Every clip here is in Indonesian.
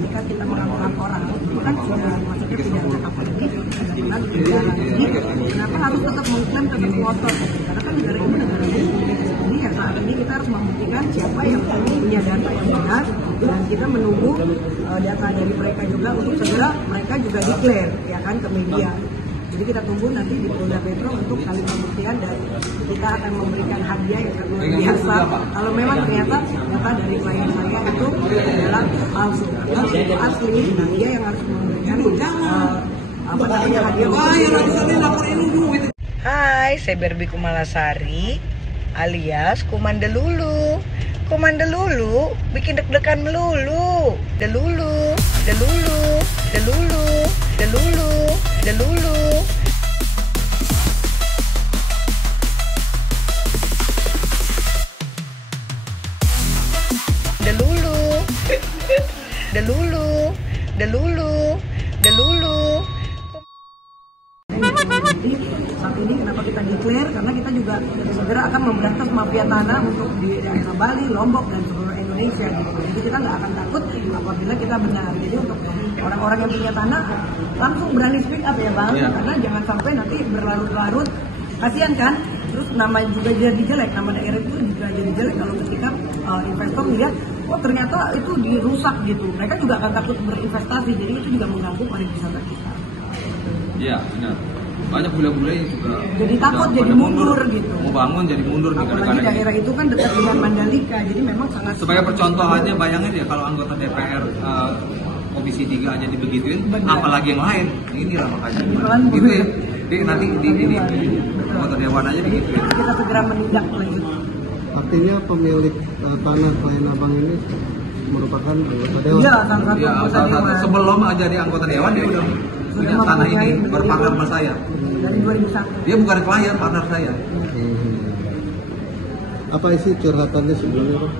ketika kita melakukan orang itu kan sudah maksudnya tidak ada apa lagi, tidak ada lagi, kenapa harus tetap mengklaim tetap ngotot? Karena kan negara ini negara hukum. Jadi ya saat ini kita harus membuktikan siapa yang punya data yang benar, dan kita menunggu data dari mereka juga untuk segera mereka juga declare ya kan ke media. Jadi kita tunggu nanti di Polda Metro untuk kali pembuktian, dan kita akan memberikan hadiah yang luar biasa kalau memang ternyata data dari klien saya itu adalah palsu. Kalau itu asli, nah dia yang harus memberikan apa namanya hadiah. Hai, saya Barbie Kumalasari alias Kuman Delulu. Kuman Delulu bikin deg-degan melulu. Delulu, delulu, delulu, delulu, delulu. Delulu, delulu, delulu, delulu. Jadi saat ini kenapa kita declare, karena kita juga segera akan memberantas mafia tanah untuk di daerah Bali, Lombok, dan seluruh Indonesia gitu. Jadi kita nggak akan takut apabila kita benar. Jadi untuk orang-orang yang punya tanah langsung berani speak up ya Bang, karena jangan sampai nanti berlarut-larut. Kasihan kan, terus nama juga jadi jelek, nama daerah itu juga jadi jelek kalau ketika investor lihat, oh ternyata itu dirusak gitu. Mereka juga akan takut berinvestasi, jadi itu juga mengganggu pariwisata kita. Iya, benar. Banyak bule-bule yang juga jadi takut, jadi mundur gitu. Mau bangun jadi mundur di apalagi daerah itu kan dekat dengan Mandalika, jadi memang sangat. Sebagai percontohannya, bayangin ya kalau anggota DPR Komisi 3 aja dibegituin, apalagi yang lain. Inilah makanya. Gitu ya. Jadi nanti di anggota dewan aja digituin. Kita segera menindak lanjut. Artinya pemilik tanah klien abang ini merupakan anggota dewan. Iya, salah satu anggota dewan. Sebelum jadi anggota dewan dia udah punya tanah ini, berpartner sama saya. Dari 2001. Dia bukan klien, partner saya. Apa isi curhatannya sebelumnya, Pak?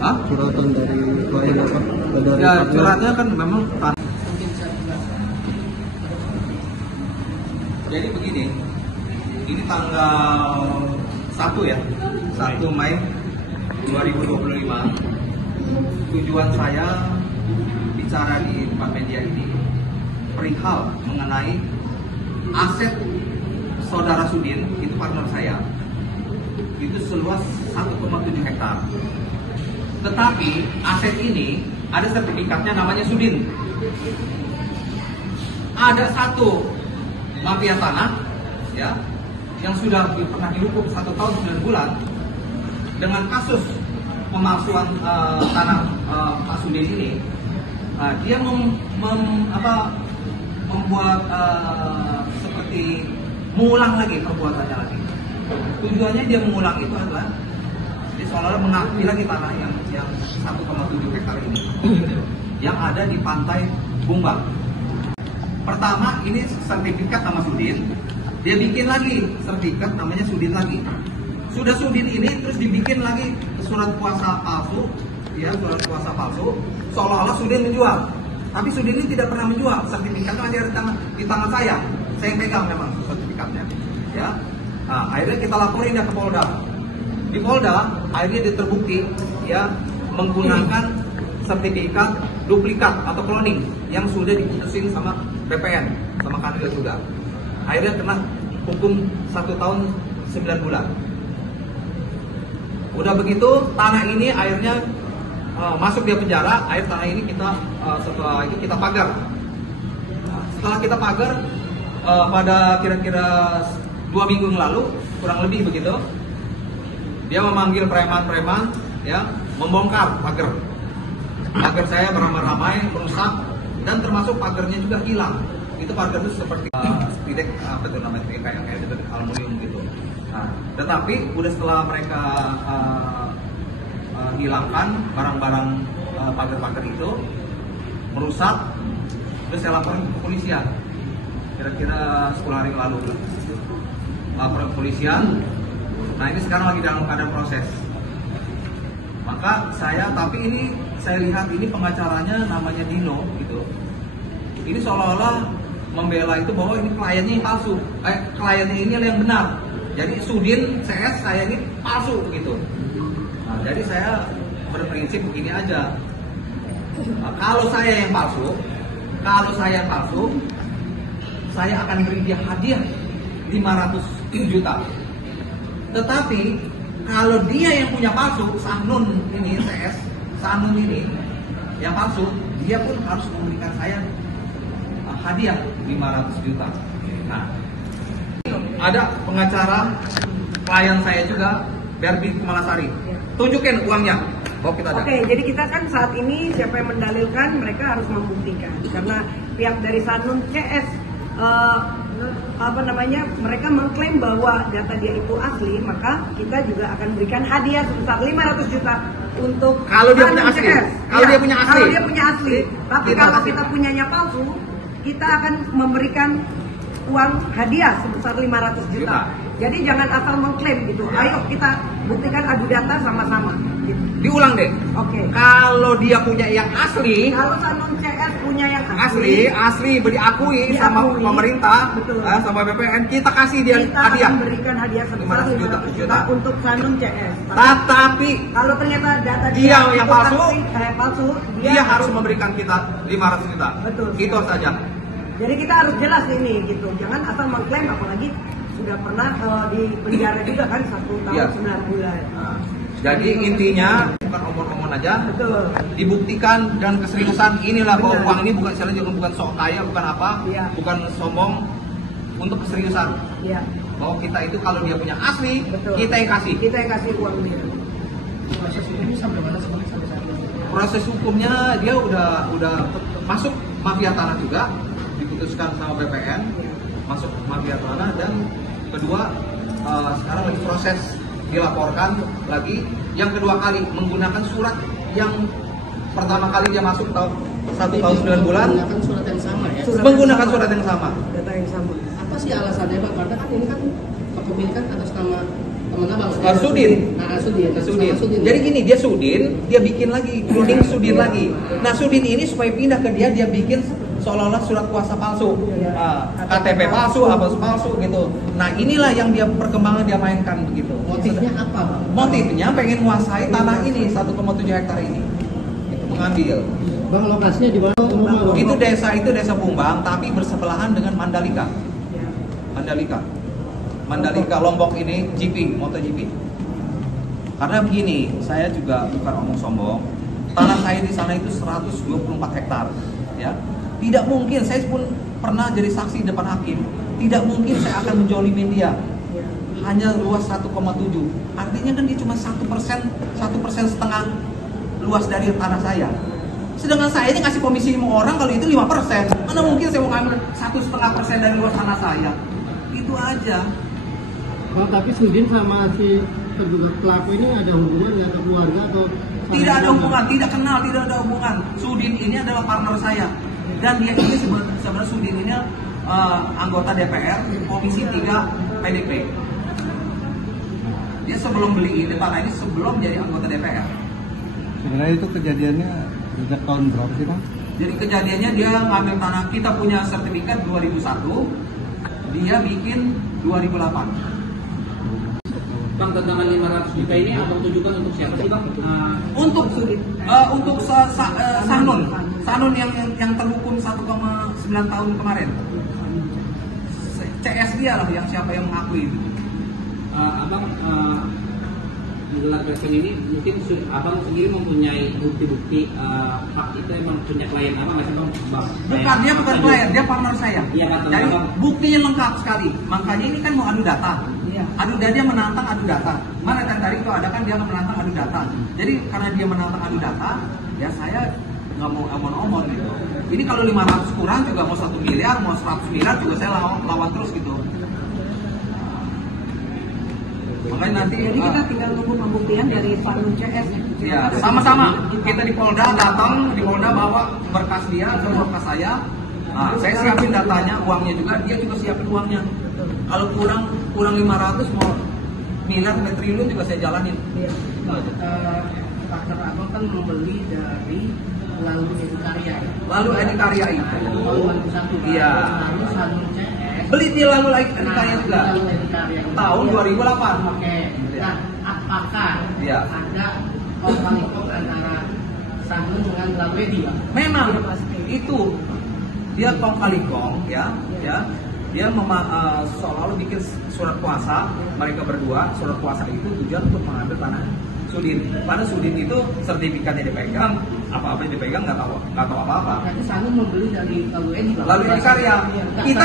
Hah? Curhatan dari klien apa? Dari ya, curhatnya kan memang jadi begini, ini tanggal 1 ya, 1 Mei 2025. Tujuan saya bicara di tempat media ini perihal mengenai aset saudara Sudin, itu partner saya, itu seluas 1,7 hektar. Tetapi aset ini ada sertifikatnya namanya Sudin. Ada satu mafia tanah ya yang sudah pernah dihukum 1 tahun 9 bulan dengan kasus pemalsuan tanah Pak Sudin ini. Dia membuat seperti mengulang lagi perbuatannya lagi. Tujuannya dia mengulang itu adalah dia seolah-olah mengakui lagi tanah yang 1,7 hektar ini yang ada di pantai Bumbang. Pertama ini sertifikat nama Sudin, dia bikin lagi sertifikat namanya Sudin lagi. Sudah Sudin ini terus dibikin lagi surat kuasa palsu, ya surat kuasa palsu, seolah-olah Sudin menjual. Tapi Sudin ini tidak pernah menjual, sertifikatnya ada di tangan saya yang pegang memang sertifikatnya. Ya, nah, akhirnya kita laporin dia ke Polda. Di Polda akhirnya dia terbukti ya menggunakan sertifikat duplikat atau cloning yang sudah diputusin sama BPN, sama kanwil juga. Akhirnya kena hukum 1 tahun 9 bulan. Udah begitu tanah ini akhirnya masuk dia penjara. Akhir tanah ini kita setelah itu kita pagar. Nah, setelah kita pagar pada kira-kira 2 minggu yang lalu kurang lebih begitu, dia memanggil preman-preman ya membongkar pagar. Pagar saya beramai-ramai merusak dan termasuk pagarnya juga hilang. Itu pagar itu seperti spidek apa itu namanya kayak aluminium gitu. Nah, tetapi udah setelah mereka hilangkan barang-barang pagar-pagar itu merusak, terus saya laporin ke kepolisian. Kira-kira 10 hari lalu laporan ke kepolisian. Nah ini sekarang lagi dalam keadaan proses. Maka tapi ini saya lihat ini pengacaranya namanya Dino gitu. Ini seolah-olah membela itu bahwa ini kliennya yang palsu, kliennya ini yang benar. Jadi Sudin CS saya ini palsu begitu. Nah, jadi saya berprinsip begini aja. Nah, kalau saya yang palsu, saya akan beri dia hadiah 500 juta. Tetapi kalau dia yang punya palsu, Sahnun ini yang palsu, dia pun harus memberikan saya hadiah 500 juta. Nah, ada pengacara klien saya juga, Berbi Kumalasari. Tunjukin uangnya. Oh, kita ada. Oke, jadi kita kan saat ini siapa yang mendalilkan, mereka harus membuktikan. Karena pihak dari Sahnun CS mereka mengklaim bahwa data dia itu asli, maka kita juga akan berikan hadiah sebesar 500 juta untuk kalau dia punya asli. Kalau dia punya asli. Tapi kalau kita punyanya palsu, kita akan memberikan uang hadiah sebesar 500 juta. Jadi jangan asal mengklaim gitu. Ayo kita buktikan, adu data sama-sama. Gitu. Diulang deh. Oke. Kalau dia punya yang asli, kalau Sahnun CS punya yang asli diakui sama pemerintah, sama BPN, kita kasih dia hadiah. Akan berikan hadiah sebesar 500 juta untuk Sahnun CS. Tapi kalau ternyata data dia yang palsu, dia harus harus memberikan kita 500 juta. Betul. Itu saja. Jadi kita harus jelas ini gitu. Jangan asal mengklaim, apalagi sudah pernah di penjara juga kan 1 tahun 9 bulan. Nah, jadi intinya bukan omong-omong aja. Betul. Dibuktikan dan keseriusan inilah bahwa uang ini bukan bukan sok kaya, bukan apa, bukan sombong, untuk keseriusan. Iya. Bahwa kita itu kalau dia punya asli, betul, kita yang kasih. Kita yang kasih uang dia. Proses hukumnya sampai mana sampai saat ini? Proses hukumnya dia udah masuk mafia tanah juga, diputuskan sama BPN, masuk mafia tanah, dan kedua sekarang lagi proses dilaporkan lagi. Yang kedua kali menggunakan surat yang pertama kali dia masuk tahun 1 tahun 9 bulan. Menggunakan surat yang sama ya? Menggunakan surat yang sama. Data yang sama. Apa sih alasannya Pak? Karena kan ini kan kepemilikan atas nama teman abang. Sudin. Sudin. Jadi gini, dia Sudin, dia bikin lagi, Ruding Sudin lagi. Nah, Sudin ini supaya pindah ke dia bikin seolah-olah surat kuasa palsu, KTP palsu, apa palsu gitu. Nah, inilah yang dia perkembangan dia mainkan begitu. Motifnya apa, Bang? Motifnya pengen menguasai tanah ini 1,7 hektar ini, gitu, mengambil. Bang, lokasinya di mana? Itu desa Bumbang, tapi bersebelahan dengan Mandalika. Mandalika Lombok ini MotoGP. Karena begini, saya juga bukan omong sombong. Tanah saya di sana itu 124 hektar, ya. Tidak mungkin, saya pun pernah jadi saksi di depan hakim. Tidak mungkin saya akan menjolimin dia. Hanya luas 1,7. Artinya kan dia cuma 1% setengah luas dari tanah saya. Sedangkan saya ini ngasih komisi 5 orang, kalau itu 5%. Mana mungkin saya mau ngambil 1,5% dari luas tanah saya? Itu aja. Oh, tapi Sudin sama si terduga pelaku ini ada hubungan nggak, atau keluarga atau? Tidak ada hubungan, tidak kenal, tidak ada hubungan. Sudin ini adalah partner saya. Dan dia ini sebenarnya Sudin ini anggota DPR Komisi 3 PDP. Dia sebelum beli ini, Pak, ini sebelum jadi anggota DPR. Sebenarnya itu kejadiannya sejak tahun berapa sih, Bang? Jadi kejadiannya dia ngambil tanah, kita punya sertifikat 2001, dia bikin 2008. Bang, tentangan 500 juta ini abang tujukan untuk siapa sih, Bang? Untuk Sahnun yang terhukum 1,9 tahun kemarin. CS dia lah yang siapa yang mengakui itu. Abang menggelar presiden ini mungkin abang sendiri mempunyai bukti-bukti hak itu emang punya klien abang nggak sih, Bang? Bukan, dia bukan klien, dia partner saya. Iya, partner jadi abang. buktinya lengkap sekali. Makanya ini kan mau adu data. Dia menantang adu data. Mana kan tadi itu ada kan dia menantang adu data. Jadi karena dia menantang adu data, ya saya nggak mau omong-omong gitu. Ini kalau 500 kurang juga mau 1 miliar, mau 100 miliar juga saya lawan terus gitu. Makanya nanti Jadi kita tinggal tunggu pembuktian dari Pak Nun CS. ya, sama-sama kita di Polda datang, di Polda bawa berkas dia, berkas saya. Nah, saya siapin datanya, uangnya juga, dia juga siapin uangnya. Kalau kurang 500 mau miliar sampai triliun juga saya jalanin. Partner abang kan membeli dari Lalu Edikarya. Lalu Edikarya itu. Tahun 2001. Iya. Lalu Sahnun CS. Beli di Lalu Edikarya juga. Tahun 2008. Oke. Nah, apakah Iya. ada konflik antara tersambung dengan lagu Edi, Pak. Memang itu dia kong kali kong ya. Dia seolah-olah bikin surat kuasa mereka berdua. Surat kuasa itu tujuan untuk mengambil tanah Sudin. Pada Sudin itu sertifikatnya dipegang, apa-apa yang dipegang nggak tahu apa-apa. Nanti Sanggup membeli dari lagu Edi, Pak. Lalu Edi Karya. Kita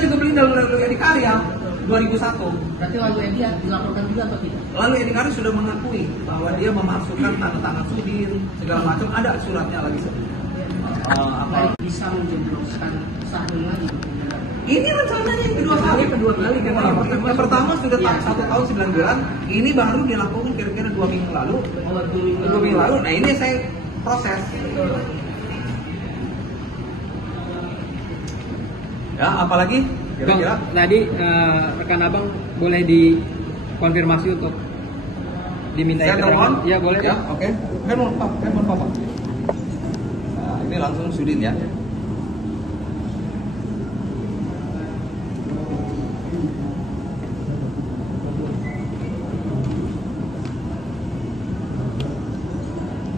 juga beli dari lalu Edi Karya 2001. Berarti lagu Edi dilaporkan juga atau tidak? Lalu Edi Karya sudah mengakui bahwa dia memasukkan tanda tangan Sudin segala macam, ada suratnya lagi. Bisa menjebloskan Sahnu lagi. Ini rencananya yang kedua kali kan. Yang pertama sudah 1 tahun 9 bulan, ini baru dilakukan kira-kira 2 minggu lalu. 2 minggu lalu. Nah ini saya proses. Ya, apalagi kira-kira? Tadi rekan abang boleh dikonfirmasi untuk diminta Saya telepon? Ya boleh. Ya, oke. Handphone Papa. Nah, ini langsung Sudin ya.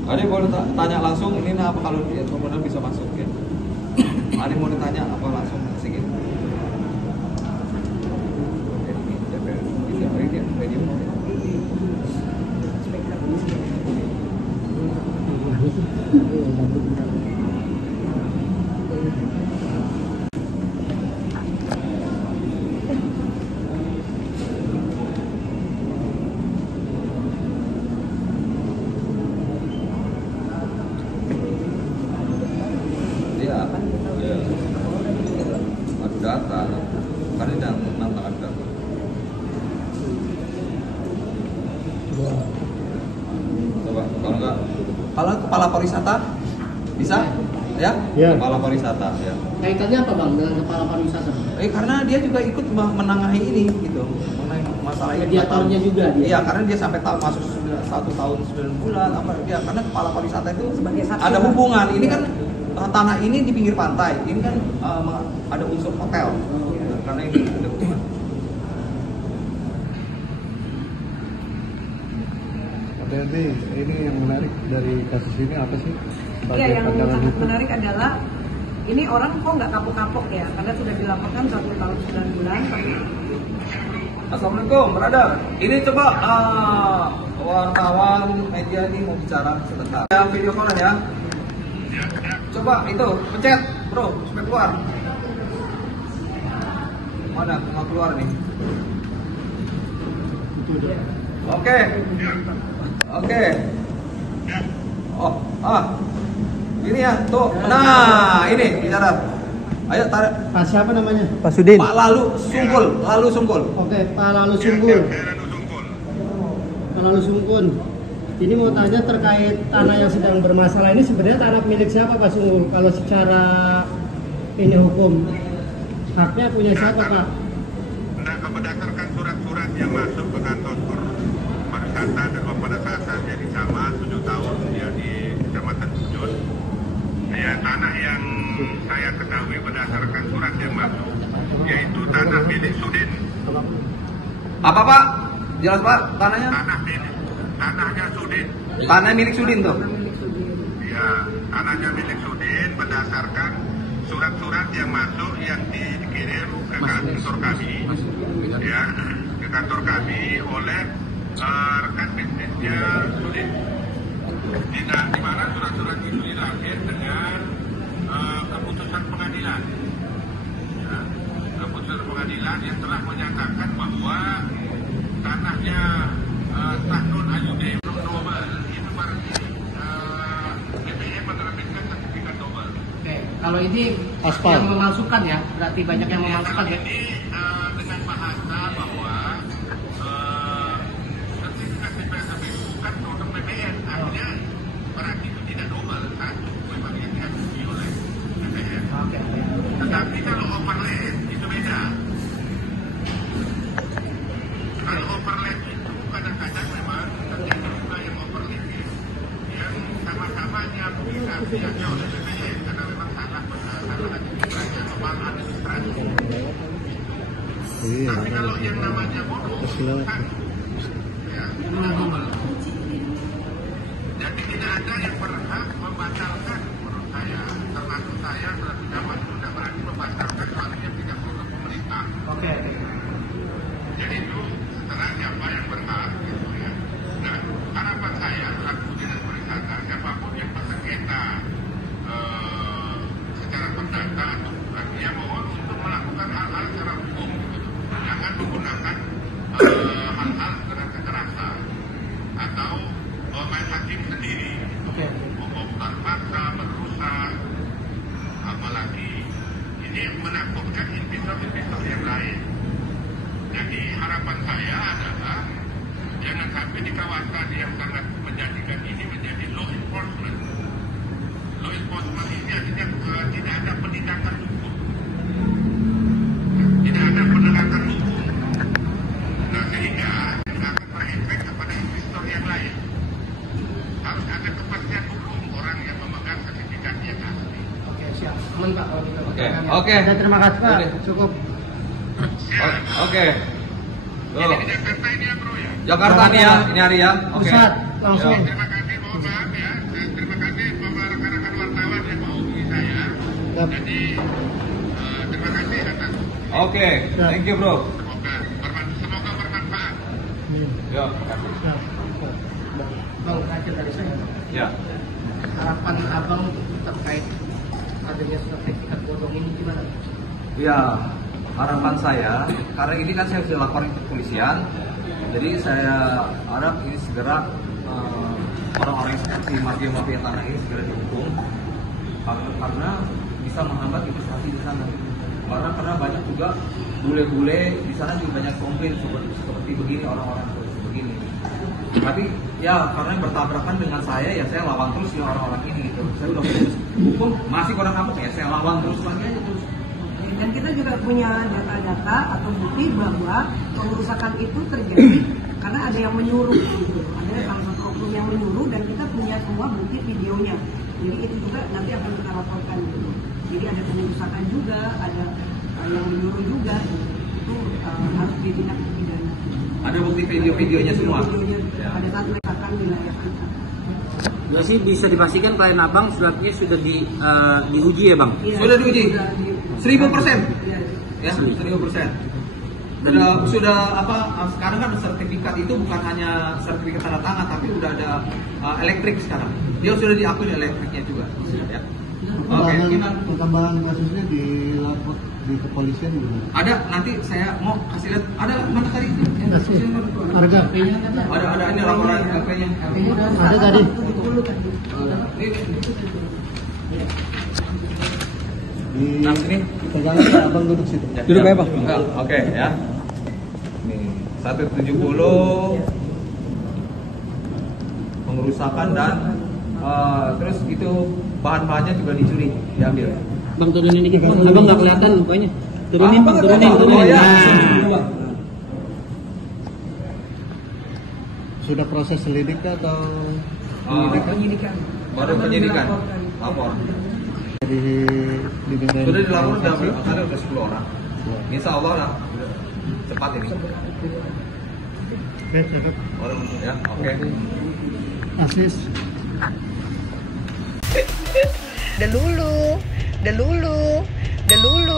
Ada yang boleh tanya langsung ini apa kalau dia kemudian bisa masuk ya? Ada yang mau ditanya apa langsung sedikit? Adu data, karena yang nama ada. Coba, kalau kepala pariwisata bisa, ya? Kepala pariwisata, ya. Kaitannya apa bang dengan kepala pariwisata? Karena dia juga ikut menangani ini, gitu, mengenai masalah ini. Mediatornya juga dia. Iya, karena dia sampai masuk 1 tahun 9 bulan, apa dia? Karena kepala pariwisata itu Sebagai saksi. ada hubungan. Ini kan tanah ini di pinggir pantai, ini kan ada unsur hotel, karena ini ada hubungan. Jadi ini yang menarik dari kasus ini apa sih? Iya, yang sangat menarik adalah ini orang kok nggak kapok-kapok ya, karena sudah dilaporkan 1 tahun 9 bulan. Assalamualaikum, brother. Ini coba wartawan media ini mau bicara sebentar. Ya, video call ya. Coba itu pencet, bro, supaya keluar. Mana mau keluar nih? Oke. Ini ya, tuh. Nah, ini bicara. Ayo tarik. Pak siapa namanya? Pak Sudin. Pak Lalu Sungkul. Oke, Pak Lalu Sungkul. Pak Lalu Sungkul. Ini mau tanya terkait tanah yang sedang bermasalah ini sebenarnya tanah milik siapa Pak Sungkul? Kalau secara ini hukum haknya punya siapa Pak? Nah, berdasarkan surat-surat yang masuk ke kantor pariwisata dan pada saat saya jadi camat 7 tahun dia di Kecamatan Pujut. Ya, tanah yang saya ketahui berdasarkan surat yang masuk yaitu tanah milik Sudin. Apa Pak? Jelas Pak, tanahnya? Tanahnya Sudin. Tanah milik Sudin tuh. Ya, tanahnya milik Sudin berdasarkan surat-surat yang masuk yang dikirim ke kantor kami, ya, ke kantor kami oleh rekan bisnisnya Sudin. Di mana surat-surat itu dilahir dengan keputusan pengadilan. Ya, keputusan pengadilan yang telah menyatakan bahwa tanahnya Sahnun Ayude double itu berarti BPN menerbitkan sertifikat double. Oke, kalau ini Aspal. yang memasukkan ya, berarti banyak yang memasukkan ya. Ini dengan bahasa bahwa sertifikat CPSB itu bukan produk BPN, artinya berarti itu tidak double, satu memang yang diakui oleh BPN. Oke. Tetapi kalau overlay itu beda. Kalau overlay itu kadang-kadang memang terjadi juga yang overlay yang sama-sama diapresiasi oleh BPN karena memang salah administrasi atau maladministrasi. Tapi kalau yang namanya bodoh, ya, double. Jadi tidak ada yang berhak perdata atau bukan. Ya mohon untuk melakukan hal-hal secara hukum. Jangan menggunakan hal-hal kekerasan atau main hakim sendiri. Membongkar fakta, merusak, apalagi ini menakutkan investor-investor yang lain. Jadi harapan saya adalah jangan sampai di kawasan yang sangat menjadikan ini menjadi law enforcement. Law enforcement ini artinya tidak ada penindakan hukum. Tidak ada penegakan hukum. Nah, sehingga akan berefek kepada investor yang lain. Harus ada kepastian hukum orang yang memegang sertifikat yang asli. Oke, siap. Aman Pak kalau gitu. Oke. Dan terima kasih Pak. Boleh. Cukup. Oke. Jadi di Jakarta ini ya bro ya. Jakarta nih ya, ini hari ya. Oke. Pusat langsung. Ya. Terima kasih, mohon maaf ya. Terima kasih Bapak rekan-rekan wartawan yang mau hubungi saya. Yap. Jadi terima kasih atas. Oke, thank you bro. Semoga bermanfaat. Ya. Siap. Bang, terakhir dari saya. Ya. Harapan abang terkait adanya sertifikat bodong ini gimana? Ya, harapan saya, karena ini kan saya sudah laporin ke kepolisian, jadi saya harap ini segera orang-orang yang seperti mafia-mafia tanah ini segera dihukum, karena bisa menghambat investasi di sana. Karena banyak juga bule-bule di sana juga banyak komplain seperti begini, orang-orang seperti begini. Tapi ya karena yang bertabrakan dengan saya, ya saya lawan terus ya orang-orang ini gitu. Saya udah putus hukum, masih kurang kapok ya saya lawan terus lagi aja terus. Dan kita juga punya data-data atau bukti bahwa pengerusakan itu terjadi karena ada yang menyuruh gitu. Ada salah satu oknum yang menyuruh dan kita punya semua bukti videonya. Jadi itu juga nanti akan kita laporkan gitu. Jadi ada pengerusakan juga, ada yang menyuruh juga gitu. Itu harus ditindak pidana. Ada bukti video-videonya semua. Videonya Ya. pada saat mereka akan wilayah kita. Jadi bisa dipastikan klien abang suratnya sudah diuji ya bang? Iya, Sudah diuji? 1000%? Iya. Ya, 1000%. Sudah apa? Sekarang kan sertifikat itu bukan hanya sertifikat tanda tangan, tapi udah ada elektrik sekarang. Dia sudah diakui elektriknya juga. Ya. Oke, gimana? Perkembangan kasusnya dilapor di kepolisian juga. Ada nanti saya mau kasih lihat. Ada mana tadi? Harga. Ada ini laporan LP-nya. Ada tadi. Nah, sini. Pegangan ya, abang duduk situ. Duduk aja, Pak. Oke, ya. Nih, 170 pengerusakan dan terus itu bahan-bahannya juga dicuri, diambil. Bang turunin dikit bang, abang nggak kelihatan mukanya. Turunin bang, turunin. Oh ya. Nah. Sudah proses selidik atau Penyidikan. Baru penyidikan. Lapor. diminta? Sudah dilapor udah berapa kali? Udah 10 orang. Insya Allah lah cepat ini. Oke, cukup. Orang ya, oke. Asis. Delulu, delulu, delulu.